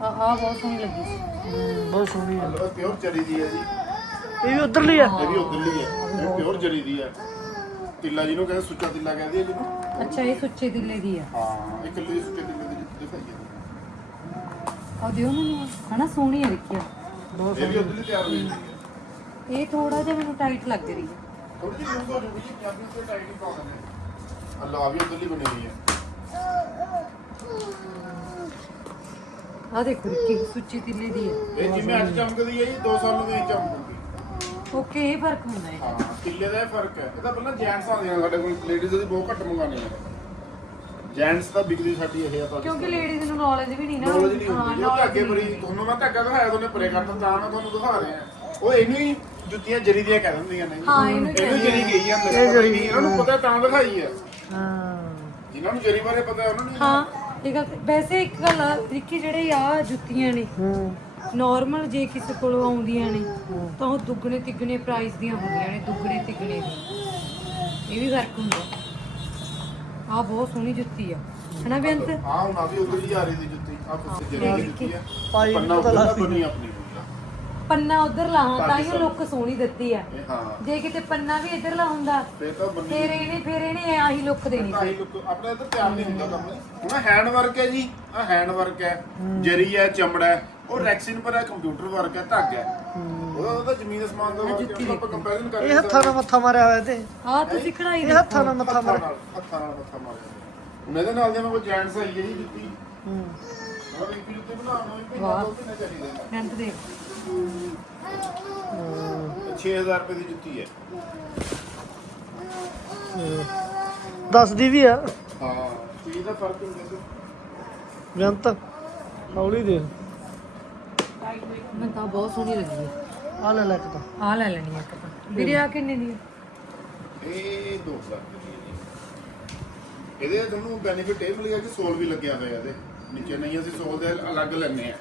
ਆ ਆ ਬਹੁਤ ਸੋਹਣੀ ਲੱਗੀ ਸੀ। ਬਹੁਤ ਸੋਹਣੀ ਹੈ ਇਹ ਪਿਓਰ ਜਰੀ ਦੀ ਹੈ ਜੀ। ਇਹ ਵੀ ਉਧਰ ਲਈ ਆ? ਇਹ ਵੀ ਉਧਰਲੀ ਹੈ ਇਹ ਪਿਓਰ ਜਰੀ ਦੀ ਹੈ ਤਿੱਲਾ ਜਿਹਨੂੰ ਕਹਿੰਦੇ ਸੁੱਚਾ ਤਿੱਲਾ ਕਹਿੰਦੇ ਆ ਜਿਹਨੂੰ। ਅੱਛਾ ਇਹ ਸੁੱਚੇ ਦਿੱਲੇ ਦੀ ਆ। ਹਾਂ ਇੱਕ ਲਈ ਸੁੱਚੇ ਤਿੱਲੇ ਦੀ ਦਿਖਾਈ ਹੈ ਆ। ਦਿਓ ਮੈਨੂੰ ਹਨਾ ਸੋਹਣੀ ਆ ਰਿੱਕੀ ਬਹੁਤ ਇਹ ਵੀ ਉਧਰਲੀ ਤਿਆਰ ਹੋਈ ਹੈ ਇਹ ਥੋੜਾ ਜਿਹਾ ਮੈਨੂੰ ਟਾਈਟ ਲੱਗ ਰਹੀ ਹੈ ਥੋੜੀ ਜਿਹੀ ਲੂਜ਼ ਹੋ ਜੂਗੀ ਜੀ ਪੰਜਾਬੀ ਤੇ ਟਾਈਟ ਹੀ ਪਾ ਦਿੰਦੇ ਅੱਲਾ ਆ ਵੀ ਉਧਰਲੀ ਬਣੀ ਹੋਈ ਹੈ। ਆ ਦੇਖੋ ਰਿੱਕੀ ਸੁੱਚੀ ਦਿੱਲੇ ਦੀ ਹੈ। ਇਹ ਜਿਵੇਂ ਅੱਜ ਚਮਕਦੀ ਹੈ ਜੀ 2 ਸਾਲ ਨੂੰ ਇਹ ਚਮਕੂਗੀ ਓਕੇ ਇਹ ਫ਼ਰਕ ਹੁੰਦਾ ਹੈ। ਹਾਂ ਤਿੱਲੇ ਦਾ ਇਹ ਫ਼ਰਕ ਹੈ। ਇਹ ਤਾਂ ਪਹਿਲਾਂ ਜੈਂਟਸ ਆਉਂਦੀਆਂ ਸਾਡੇ ਕੋਲ ਲੇਡੀਜ਼ ਦੀ ਬਹੁਤ ਘੱਟ ਮੰਗਾਉਣੀ ਹੈ। ਜੈਂਟਸ ਤਾਂ ਵਿਕਦੀ ਸਾਡੀ ਇਹ ਆ ਤਾਂ ਕਿਉਂਕਿ ਲੇਡੀਜ਼ ਨੂੰ ਨੌਲੇਜ ਵੀ ਨਹੀਂ ਨਾ। ਨੌਲੇਜ ਨਹੀਂ ਹਾਂ, ਹੁੰਦੀ। ਉਹ knowledge ਧਾਗੇ ਬਰੀ ਤੁਹਾਨੂੰ ਮੈਂ ਧਾਗਾ ਦਿਖਾਇਆ ਤੁਹਾਨੂੰ ਪਰੇ ਕਰਤਾ ਤਾਂ ਮੈਂ ਤੁਹਾਨੂੰ ਦਿਖਾ ਰਿਹਾ। ਉਹ ਇਹਨੂੰ ਹੀ ਜੁੱਤੀਆਂ ਜਰੀ ਦੀਆਂ ਕਹਿ ਦਿੰਦੀਆਂ ਨੇ। ਹਾਂ, ਇਹਨੂੰ ਇਹਨੂੰ ਜਰੀ ਗਈ ਜਾਂਦੇ ਇਹ ਜਰੀ ਇਹਨਾਂ ਨੂੰ ਪਤਾ ਤਾਂ ਦਿਖਾਈ ਹੈ। ਹਾਂ। ਜਿਨ੍ਹਾਂ ਨੂੰ ਜਰੀ ਬਾਰੇ ਪਤਾ ਉਹਨਾਂ ਨੂੰ ਹਾਂ ਇਹ ਗੱਲ ਵੈਸੇ ਇੱਕ ਗੱਲ ਆ ਰਿੱਕੀ ਜਿਹੜੇ ਆ ਜੁੱਤੀਆਂ ਨੇ ਹੂੰ। ਨਾਰਮਲ ਜੇ ਕਿਸੇ ਕੋਲੋਂ ਆਉਂਦੀਆਂ ਨੇ ਤਾਂ ਉਹ ਦੁੱਗਣੇ ਤਿੱਗਣੇ ਪ੍ਰਾਈਸ ਦੀਆਂ ਹੁੰਦੀਆਂ ਨੇ ਦੁੱਗਣੇ ਤਿੱਗਣੇ ਦੀ। ਇਹ ਵੀ ਫ਼ਰਕ ਹੁੰਦਾ। ਆ ਬਹੁਤ ਸੋਹਣੀ ਜੁੱਤੀ ਆ। ਹਨਾ ਬੇਅੰਤ? ਹਾਂ ਹੁਣ ਆ ਵੀ ਉਧਰ ਹੀ ਆ ਰਹੀ ਦੀ ਜੁੱਤੀ। ਆ ਕੁੱਤੇ ਜਿਹੜੀ ਜੁੱਤੀ ਪੰਨਾ ਲੱਗਦੀ ਬਣੀ ਆਪਣੀ। ਆ ਪੰਨਾ ਉਧਰ ਲਾਹਾਂ ਤਾਂ ਹੀ ਉਹ ਲੁੱਕ ਸੋਹਣੀ ਦਿੱਤੀ ਆ। ਇਹ ਹਾਂ। ਜੇ ਕਿਤੇ ਪੰਨਾ ਵੀ ਇੱਧਰ ਲਾ ਹੁੰਦਾ ਫੇਰ ਤਾਂ ਬੰਨੀ ਫੇਰ ਇਹਨੇ ਫੇਰ ਇਹਨੇ ਆਹੀ ਲੁੱਕ ਦੇਣੀ ਤਾਂ ਹੀ ਲੋਕ ਆਪਣੇ ਇੱਧਰ ਧਿਆਨ ਨਹੀਂ ਹੁੰਦਾ ਕੰਮ ਹੁਣ ਹੈਂਡ ਵਰਕ ਹੈ ਜੀ ਆ ਹੈਂਡ ਵਰਕ ਹੈ। ਜਰੀ ਹੈ ਚਮੜਾ ਹੈ। ਉਹ ਰੈਕਸਿਨ ਪਰ ਹੈ ਕੰਪਿਊਟਰ ਵਰਕ ਹੈ ਧਾਗਾ ਹੈ। ਉਹਦਾ ਉਹਦਾ ਜ਼ਮੀਨ ਅਸਮਾਨ ਦਾ ਵਰਕ ਹੈ ਆਪਾਂ ਕੰਪੈਰੀਜ਼ਨ ਕਰ ਇਹ ਹੱਥਾਂ ਨਾਲ ਮੱਥਾ ਮਾਰਿਆ ਹੋਇਆ ਤੇ। ਆ ਤੁਸੀਂ ਕਢਾਈ ਇਹ ਦੇ ਹੱਥਾਂ ਨਾਲ ਮੱਥਾ ਮਾਰਿਆ। ਨਾਲ ਹੱਥਾਂ ਨਾਲ ਮੱਥਾ ਮਾਰਿਆ। ਹੁਣ ਇਹਦੇ ਨਾਲ ਜਿਵੇਂ ਕੋਈ ਜੈਂਟਸ ਆਈ ਹੈ ਜੀ ਜੁੱਤੀ। ਹੂੰ। ਉਹ ਇੱਕ ਜੁੱਤੀ ਬਣਾਉਣਾ ਵਾਹ। ਕਿੰਨੇ ਚਾਹੀਦੇ। ਬੇਅੰਤ ਦੇਖ। 6000 ਰੁਪਏ ਦੀ ਜੁੱਤੀ ਹੈ। ਦੱਸਦੀ ਵੀ ਆ। ਹਾਂ ਚੀਜ਼ ਦਾ ਫ਼ਰਕ ਹੁੰਦਾ ਸੀ? ਬੇਅੰਤ ਹੌਲੀ ਦੇ। ਮੈਂ ਤਾਂ ਬਹੁਤ ਸੋਹਣੀ ਲੱਗੀ ਆ ਲੈ ਲੈ ਇੱਕ ਤਾਂ। ਆ ਲੈ ਲੈਣੀ ਆ ਇੱਕ ਤਾਂ। ਵੀਰੇ ਆ ਕਿੰਨੇ ਦੀ? ਇਹ 2000 ਰੁਪਏ ਦੀ ਹੈ ਜੀ। ਇਹਦੇ ਤੁਹਾਨੂੰ ਬੈਨੀਫਿਟ ਇਹ ਮਿਲੇਗਾ ਕਿ ਸੋਲ ਵੀ ਲੱਗਿਆ ਹੋਇਆ ਇਹਦੇ। ਨੀਚੇ ਨਹੀਂ ਅਸੀਂ ਸੋਲ ਦੇ ਅਲੱਗ ਲੈਣੇ ਆ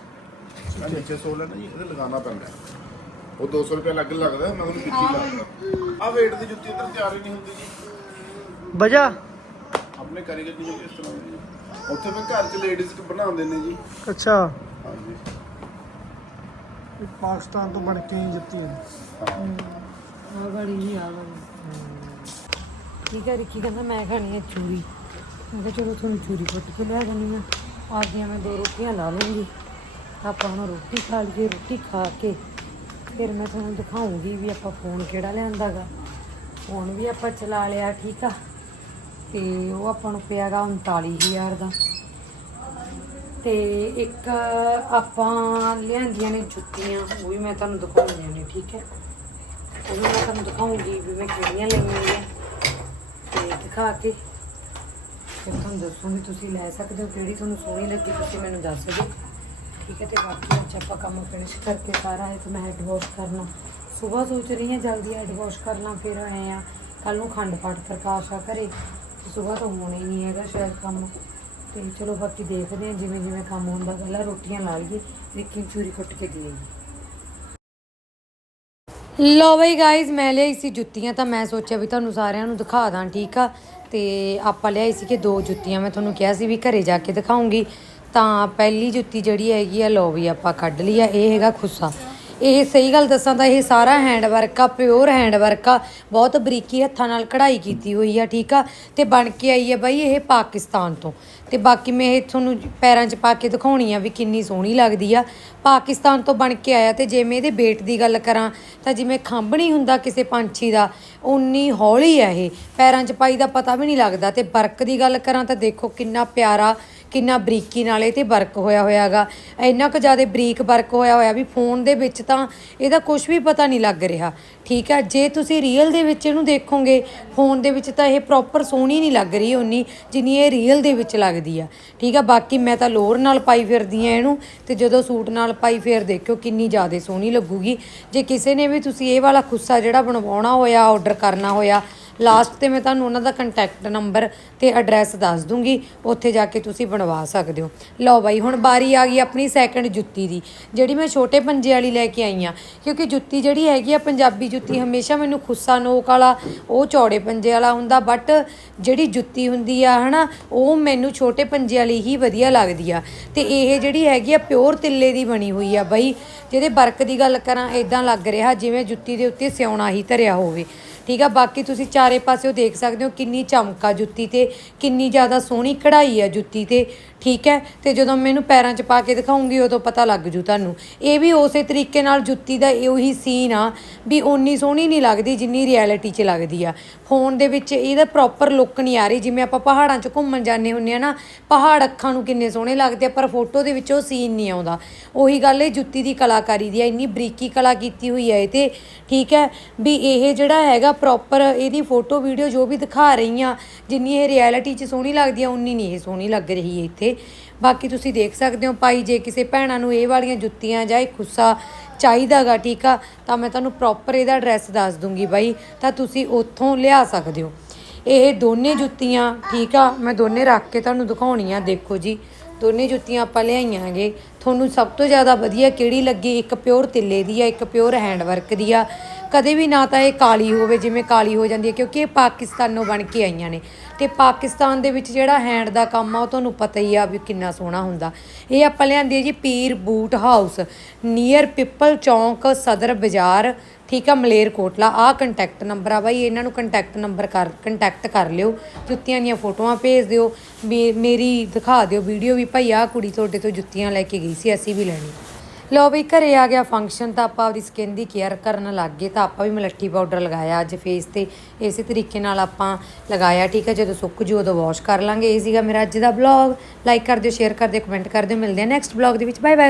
ਆਹ ਨੀਚੇ ਸੋਲ ਹੈ ਨਾ ਜੀ ਇਹਦੇ ਲਗਾਉਣਾ ਪੈਂਦਾ। ਹੈ। ਉਹ 200 ਰੁਪਏ ਅਲੱਗ ਲੱਗਦਾ ਮੈਂ ਉਹਨੂੰ ਪਿੱਛੇ ਲੱਗਦਾ ਆ weight ਦੀ ਜੁੱਤੀ ਇੱਧਰ ਤਿਆਰ ਹੀ ਨਹੀਂ ਹੁੰਦੀ ਜੀ। ਵਜਾ ਆਪਣੇ ਕਾਰੀਗਰ ਦੀ ਜੁੱਤੀ ਇਸ ਤਰ੍ਹਾਂ ਹੁੰਦੀ ਹੈ। ਉੱਥੇ ਮੈਂ ਘਰ 'ਚ ਲੇਡੀਜ਼ ਬਣਾਉਂਦੇ ਨੇ ਜੀ। ਅੱਛਾ। ਹਾਂਜੀ। ਇਹ ਪਾਕਿਸਤਾਨ ਤੋਂ ਬਣ ਕੇ ਹੀ ਜੁੱਤੀ ਹੈ। ਹਾਂ ਆ ਗਾੜੀ ਨਹੀਂ ਆ ਗਾੜੀ ਕੀ ਕਰੀ ਕੀ ਕਹਿੰਦਾ ਮੈਂ ਖਾਣੀ ਹੈ ਚੂਰੀ। ਮੈਂ ਕਿਹਾ ਚਲੋ ਤੁਹਾਨੂੰ ਚੂਰੀ ਕੁੱਟ ਕੇ ਲਿਆ ਦਿੰਦੀ ਆ ਆਪਦੀਆਂ ਮੈਂ ਦੋ ਰੋਟੀਆਂ ਲਾ ਲੂੰਗੀ। ਆਪਾਂ ਹੁਣ ਰੋਟੀ ਖਾ ਲਈਏ, ਰੋਟੀ ਖਾ ਕੇ ਫਿਰ ਮੈਂ ਤੁਹਾਨੂੰ ਦਿਖਾਉਂਗੀ ਵੀ ਆਪਾਂ ਫੋਨ ਕਿਹੜਾ ਲਿਆਂਦਾਗਾ। ਫੋਨ ਵੀ ਆਪਾਂ ਚਲਾ ਲਿਆ, ਠੀਕ ਆ। ਤੇ ਉਹ ਆਪਾਂ ਨੂੰ ਪਿਆਗਾ 39000 ਦਾ। ਤੇ ਇੱਕ ਆਪਾਂ ਲਿਆਂਦੀਆਂ ਨੇ ਜੁੱਤੀਆਂ, ਉਹ ਵੀ ਮੈਂ ਤੁਹਾਨੂੰ ਦਿਖਾਉਂਦੀਆਂ ਨੇ ਠੀਕ ਹੈ। ਉਹ ਵੀ ਮੈਂ ਤੁਹਾਨੂੰ ਦਿਖਾਉਂਗੀ ਵੀ ਮੈਂ ਕਿਹੜੀਆਂ ਲਈਆਂ ਨੇ। ਤੇ ਦਿਖਾ ਕੇ ਫਿਰ ਤੁਹਾਨੂੰ ਦੱਸੂਗੀ ਤੁਸੀਂ ਲੈ ਸਕਦੇ ਹੋ, ਕਿਹੜੀ ਤੁਹਾਨੂੰ ਸੋਹਣੀ ਲੱਗੀ, ਤੁਸੀਂ ਮੈਨੂੰ ਦੱਸ ਦਿਓ। ਠੀਕ ਹੈ ਤੇ ਬਾਕੀ ਅੱਜ ਆਪਾਂ ਕੰਮ ਫਿਨਿਸ਼ ਕਰਕੇ ਸਾਰਾ ਹੈ ਤੇ ਮੈਂ ਹੈਡ ਵਾਸ਼ ਕਰਨਾ। ਸਵੇਰ ਸੋਚ ਰਹੀ ਹਾਂ ਜਲਦੀ ਹੈਡ ਵਾਸ਼ ਕਰਨਾ ਫਿਰ ਆਏ ਆ ਕੱਲ ਨੂੰ ਖੰਡ ਪਾਠ ਪ੍ਰਕਾਸ਼ ਆ ਘਰੇ ਸਵੇਰ ਤਾਂ ਹੋਣਾ ਹੀ ਨਹੀਂ ਹੈਗਾ ਸ਼ਾਇਦ ਕੰਮ। ਤੇ ਚਲੋ ਬਾਕੀ ਦੇਖਦੇ ਹਾਂ ਜਿਵੇਂ ਜਿਵੇਂ ਕੰਮ ਹੁੰਦਾ, ਪਹਿਲਾਂ ਰੋਟੀਆਂ ਲਾ ਲਈਏ ਲੇਕਿਨ ਚੂਰੀ ਕੁੱਟ ਕੇ ਦੇ ਲੋ ਬਈ ਗਾਇਜ਼ ਮੈਂ ਲਿਆਈ ਸੀ ਜੁੱਤੀਆਂ, ਤਾਂ ਮੈਂ ਸੋਚਿਆ ਵੀ ਤੁਹਾਨੂੰ ਸਾਰਿਆਂ ਨੂੰ ਦਿਖਾ ਦਾਂ, ਠੀਕ ਆ? ਤੇ ਆਪਾਂ ਲਿਆਈ ਸੀ ਕਿ ਦੋ ਜੁੱਤੀਆਂ, ਮੈਂ ਤੁਹਾਨੂੰ ਕਿਹਾ ਸੀ ਵੀ ਘਰੇ ਜਾ ਕੇ ਦਿਖਾਉਂਗੀ। ਤਾਂ ਪਹਿਲੀ ਜੁੱਤੀ ਜਿਹੜੀ ਹੈਗੀ ਆ ਲੋ ਵੀ ਆਪਾਂ ਕੱਢ ਲਈ ਆ, ਇਹ ਹੈਗਾ ਖੁੱਸਾ। ਇਹ ਸਹੀ ਗੱਲ ਦੱਸਾਂ ਤਾਂ ਇਹ ਸਾਰਾ ਹੈਂਡ ਵਰਕ ਆ ਪਿਓਰ ਹੈਂਡ ਵਰਕ ਆ, ਬਹੁਤ ਬਰੀਕੀ ਹੱਥਾਂ ਨਾਲ ਕਢਾਈ ਕੀਤੀ ਹੋਈ ਆ, ਠੀਕ ਆ? ਤੇ ਬਣ ਕੇ ਆਈ ਆ ਬਾਈ ਇਹ ਪਾਕਿਸਤਾਨ ਤੋਂ। ਤੇ ਬਾਕੀ ਮੈਂ ਇਹ ਤੁਹਾਨੂੰ ਪੈਰਾਂ 'ਚ ਪਾ ਕੇ ਦਿਖਾਉਣੀ ਆ ਵੀ ਕਿੰਨੀ ਸੋਹਣੀ ਲੱਗਦੀ ਆ। ਪਾਕਿਸਤਾਨ ਤੋਂ ਬਣ ਕੇ ਆਇਆ ਤੇ ਜੇ ਮੈਂ ਇਹਦੇ weight ਦੀ ਗੱਲ ਕਰਾਂ, ਤਾਂ ਜਿਵੇਂ ਖੰਭ ਨਹੀਂ ਹੁੰਦਾ ਕਿਸੇ ਪੰਛੀ ਦਾ ਉਨੀ ਹੌਲੀ ਆ ਇਹ। ਪੈਰਾਂ 'ਚ ਪਾਈ ਦਾ ਪਤਾ ਵੀ ਨਹੀਂ ਲੱਗਦਾ। ਤੇ ਵਰਕ ਦੀ ਗੱਲ ਕਰਾਂ ਤਾਂ ਦੇਖੋ ਕਿੰਨਾ ਪਿਆਰਾ ਕਿੰਨਾ ਬਰੀਕੀ ਨਾਲ ਇਹ ਤੇ ਵਰਕ ਹੋਇਆ ਹੋਇਆਗਾ। ਇੰਨਾ ਕੁ ਜ਼ਿਆਦਾ ਬਰੀਕ ਵਰਕ ਹੋਇਆ ਹੋਇਆ ਵੀ ਫੋਨ ਦੇ ਵਿੱਚ ਤਾਂ ਇਹਦਾ ਕੁਝ ਵੀ ਪਤਾ ਨਹੀਂ ਲੱਗ ਰਿਹਾ। ਠੀਕ ਹੈ ਜੇ ਤੁਸੀਂ ਰੀਅਲ ਦੇ ਵਿੱਚ ਇਹਨੂੰ ਦੇਖੋਗੇ, ਫੋਨ ਦੇ ਵਿੱਚ ਤਾਂ ਇਹ ਪ੍ਰੋਪਰ ਸੋਹਣੀ ਨਹੀਂ ਲੱਗ ਰਹੀ ਉਨੀ ਜਿੰਨੀ ਇਹ ਰੀਅਲ ਦੇ ਵਿੱਚ ਲੱਗਦੀ ਆ। ਠੀਕ ਆ, ਬਾਕੀ ਮੈਂ ਤਾਂ ਲੋਰ ਨਾਲ ਪਾਈ ਫਿਰਦੀ ਆ ਇਹਨੂੰ ਤੇ ਜਦੋਂ ਸੂਟ ਨਾਲ ਪਾਈ ਫਿਰ ਦੇਖਿਓ ਕਿੰਨੀ ਜ਼ਿਆਦਾ ਸੋਹਣੀ ਲੱਗੂਗੀ। ਜੇ ਕਿਸੇ ਨੇ ਵੀ ਤੁਸੀਂ ਇਹ ਵਾਲਾ ਖੁੱਸਾ ਜਿਹੜਾ ਬਣਵਾਉਣਾ ਹੋਇਆ ਆਰਡਰ ਕਰਨਾ ਹੋਇਆ ਲਾਸਟ ਤੇ ਮੈਂ ਤੁਹਾਨੂੰ ਉਹਨਾਂ ਦਾ ਕੰਟੈਕਟ ਨੰਬਰ ਤੇ ਐਡਰੈਸ ਦੱਸ ਦੂੰਗੀ, ਉੱਥੇ ਜਾ ਕੇ ਤੁਸੀਂ ਬਣਵਾ ਸਕਦੇ ਹੋ। ਲਓ ਬਾਈ, ਹੁਣ ਬਾਰੀ ਆ ਗਈ ਆਪਣੀ ਸੈਕੰਡ ਜੁੱਤੀ ਦੀ, ਜਿਹੜੀ ਮੈਂ ਛੋਟੇ ਪੰਜੇ ਵਾਲੀ ਲੈ ਕੇ ਆਈ ਆ ਕਿਉਂਕਿ ਜੁੱਤੀ ਜਿਹੜੀ ਹੈਗੀ ਆ, ਪੰਜਾਬੀ ਜੁੱਤੀ ਹਮੇਸ਼ਾ ਮੈਨੂੰ ਖੁੱਸਾ ਨੋਕ ਵਾਲਾ, ਉਹ ਚੌੜੇ ਪੰਜੇ ਵਾਲਾ ਹੁੰਦਾ ਬਟ ਜਿਹੜੀ ਜੁੱਤੀ ਹੁੰਦੀ ਆ, ਹਨਾ, ਉਹ ਮੈਨੂੰ ਛੋਟੇ ਪੰਜੇ ਵਾਲੀ ਹੀ ਵਧੀਆ ਲੱਗਦੀ ਆ। ਤੇ ਇਹ ਜਿਹੜੀ ਹੈਗੀ ਆ ਪਿਓਰ ਤਿੱਲੇ ਦੀ ਬਣੀ ਹੋਈ ਆ ਬਾਈ, ਜਿਹਦੇ ਵਰਕ ਦੀ ਗੱਲ ਕਰਾਂ ਇਦਾਂ ਲੱਗ ਰਿਹਾ, ਜਿਵੇਂ ਜੁੱਤੀ ਦੇ ਉੱਤੇ ਸਿਉਣਾ ਹੀ ਧਰਿਆ ਹੋਵੇ। ਠੀਕ ਆ, ਬਾਕੀ ਤੁਸੀਂ ਚਾਰੇ ਪਾਸਿਓ ਦੇਖ ਸਕਦੇ ਹੋ ਕਿੰਨੀ ਚਮਕਾ ਜੁੱਤੀ ਤੇ, ਕਿੰਨੀ ਜ਼ਿਆਦਾ ਸੋਹਣੀ ਕਢਾਈ ਆ ਜੁੱਤੀ ਤੇ। ਠੀਕ ਹੈ? ਤੇ ਜਦੋਂ ਮੈਨੂੰ ਪੈਰਾਂ 'ਚ ਪਾ ਕੇ ਦਿਖਾਉਂਗੀ, ਉਦੋਂ ਪਤਾ ਲੱਗ ਜੂ ਤੁਹਾਨੂੰ। ਇਹ ਵੀ ਉਸੇ ਤਰੀਕੇ ਨਾਲ ਜੁੱਤੀ ਦਾ ਉਹੀ ਸੀਨ ਆ ਵੀ ਓਨੀ ਸੋਹਣੀ ਨਹੀਂ ਲੱਗਦੀ, ਜਿੰਨੀ ਰਿਐਲਿਟੀ 'ਚ ਲੱਗਦੀ ਆ। ਫੋਨ ਦੇ ਵਿੱਚ ਇਹਦਾ ਪ੍ਰੋਪਰ ਲੁੱਕ ਨਹੀਂ ਆ ਰਹੀ। ਜਿਵੇਂ ਆਪਾਂ ਪਹਾੜਾਂ 'ਚ ਘੁੰਮਣ ਜਾਂਦੇ ਹੁੰਨੇ ਆ ਨਾ, ਪਹਾੜ ਅੱਖਾਂ ਨੂੰ ਕਿੰਨੇ ਸੋਹਣੇ ਲੱਗਦੇ ਆ, ਪਰ ਫੋਟੋ ਦੇ ਵਿੱਚ ਉਹ ਸੀਨ ਨਹੀਂ ਆਉਂਦਾ। ਉਹੀ ਗੱਲ ਇਹ ਜੁੱਤੀ ਦੀ ਕਲਾਕਾਰੀ ਦੀ ਆ, ਇੰਨੀ ਬਰੀਕੀ ਕਲਾ ਕੀਤੀ ਹੋਈ ਹੈ ਇਹ ਤੇ। ਠੀਕ ਹੈ? ਵੀ ਇਹ ਜਿਹੜਾ ਹੈਗਾ ਪ੍ਰੋਪਰ ਇਹਦੀ ਫੋਟੋ ਵੀਡੀਓ ਜੋ ਵੀ ਦਿਖਾ ਰਹੀ ਆ ਜਿੰਨੀ ਇਹ ਰਿਐਲਿਟੀ 'ਚ ਸੋਹਣੀ ਲੱਗਦੀ ਆ ਉਨੀ ਨਹੀਂ ਇਹ ਸੋਹਣੀ ਲੱਗ ਰਹੀ ਹੈ ਇੱਥੇ ਬਾਕੀ ਤੁਸੀਂ ਦੇਖ ਸਕਦੇ ਹੋ ਭਾਈ, ਜੇ ਕਿਸੇ ਭੈਣਾਂ ਨੂੰ ਇਹ ਵਾਲੀਆਂ ਜੁੱਤੀਆਂ ਜਾਂ ਇਹ ਖੁੱਸਾ ਚਾਹੀਦਾਗਾ, ਠੀਕ ਆ, ਤਾਂ ਮੈਂ ਤੁਹਾਨੂੰ ਪ੍ਰੋਪਰ ਇਹਦਾ ਐਡਰੈਸ ਦੱਸ ਦੂੰਗੀ ਬਾਈ, ਤਾਂ ਤੁਸੀਂ ਉੱਥੋਂ ਲਿਆ ਸਕਦੇ ਹੋ। ਇਹ ਦੋਨੇ ਜੁੱਤੀਆਂ, ਠੀਕ ਆ, ਮੈਂ ਦੋਨੇ ਰੱਖ ਕੇ ਤੁਹਾਨੂੰ ਦਿਖਾਉਣੀਆਂ, ਦੇਖੋ ਜੀ। ਦੋਨੇ ਜੁੱਤੀਆਂ ਆਪਾਂ ਲਿਆਈਆਂਗੇ। ਤੁਹਾਨੂੰ ਸਭ ਤੋਂ ਜ਼ਿਆਦਾ ਵਧੀਆ ਕਿਹੜੀ ਲੱਗੀ? ਇੱਕ ਪਿਓਰ ਤਿੱਲੇ ਦੀ ਆ, ਇੱਕ ਪਿਓਰ ਹੈਂਡ ਵਰਕ ਦੀ ਆ। ਕਦੇ ਵੀ ਨਾ ਤਾਂ ਇਹ ਕਾਲੀ ਹੋਵੇ ਜਿਵੇਂ ਕਾਲੀ ਹੋ ਜਾਂਦੀ ਹੈ, ਕਿਉਂਕਿ ਇਹ ਪਾਕਿਸਤਾਨੋਂ ਬਣ ਕੇ ਆਈਆਂ ਨੇ। ਤੇ ਪਾਕਿਸਤਾਨ ਦੇ ਵਿੱਚ ਜਿਹੜਾ ਹੈਂਡ ਦਾ ਕੰਮ ਆ, ਉਹ ਤੁਹਾਨੂੰ ਪਤਾ ਹੀ ਆ ਵੀ ਕਿੰਨਾ ਸੋਹਣਾ ਹੁੰਦਾ। ਇਹ ਆਪਾਂ ਲਿਆਂਦੀ ਹੈ ਜੀ ਪੀਰ ਬੂਟ ਹਾਊਸ ਨੀਅਰ ਪਿੱਪਲ ਚੌਂਕ, ਸਦਰ ਬਾਜ਼ਾਰ, ਠੀਕ ਆ, ਮਲੇਰ ਕੋਟਲਾ। ਆ ਕੰਟੈਕਟ ਨੰਬਰ ਆ ਬਾਈ, ਇਹਨਾਂ ਨੂੰ ਕੰਟੈਕਟ ਨੰਬਰ ਕਰ ਕੰਟੈਕਟ ਕਰ ਲਿਓ। ਜੁੱਤੀਆਂ ਦੀਆਂ ਫੋਟੋਆਂ ਭੇਜ ਦਿਓ। ਮੇ- ਮੇਰੀ ਦਿਖਾ ਦਿਓ ਵੀਡੀਓ ਵੀ। ਭਾਈ ਆ ਕੁੜੀ ਤੁਹਾਡੇ ਤੋਂ ਜੁੱਤੀਆਂ ਲੈ ਕੇ ਗਈ ਸੀ, ਅਸੀਂ ਵੀ ਲੈਣੀ। ਲਓ ਵੀ ਘਰੇ ਆ ਗਿਆ ਫੰਕਸ਼ਨ ਤਾਂ ਆਪਾਂ ਆਪਦੀ ਸਕਿਨ ਦੀ ਕੇਅਰ ਕਰਨ ਲੱਗ ਗਏ, ਤਾਂ ਆਪਾਂ ਵੀ ਮਲੱਠੀ ਪਾਊਡਰ ਲਗਾਇਆ ਅੱਜ ਫੇਸ ਤੇ। ਇਸੇ ਤਰੀਕੇ ਨਾਲ ਆਪਾਂ ਲਗਾਇਆ, ਠੀਕ ਹੈ, ਜਦੋਂ ਸੁੱਕ ਜੂ ਉਦੋਂ ਵਾਸ਼ ਕਰ ਲਾਂਗੇ। ਇਹ ਸੀਗਾ ਮੇਰਾ ਅੱਜ ਦਾ ਬਲੌਗ ਲਾਈਕ ਕਰ ਦਿਓ ਸ਼ੇਅਰ ਕਰ ਦਿਓ ਕਮੈਂਟ ਕਰ ਦਿਓ। ਮਿਲਦੇ ਆ ਨੈਕਸਟ ਬਲੌਗ ਦੇ ਵਿੱਚ। Bye bye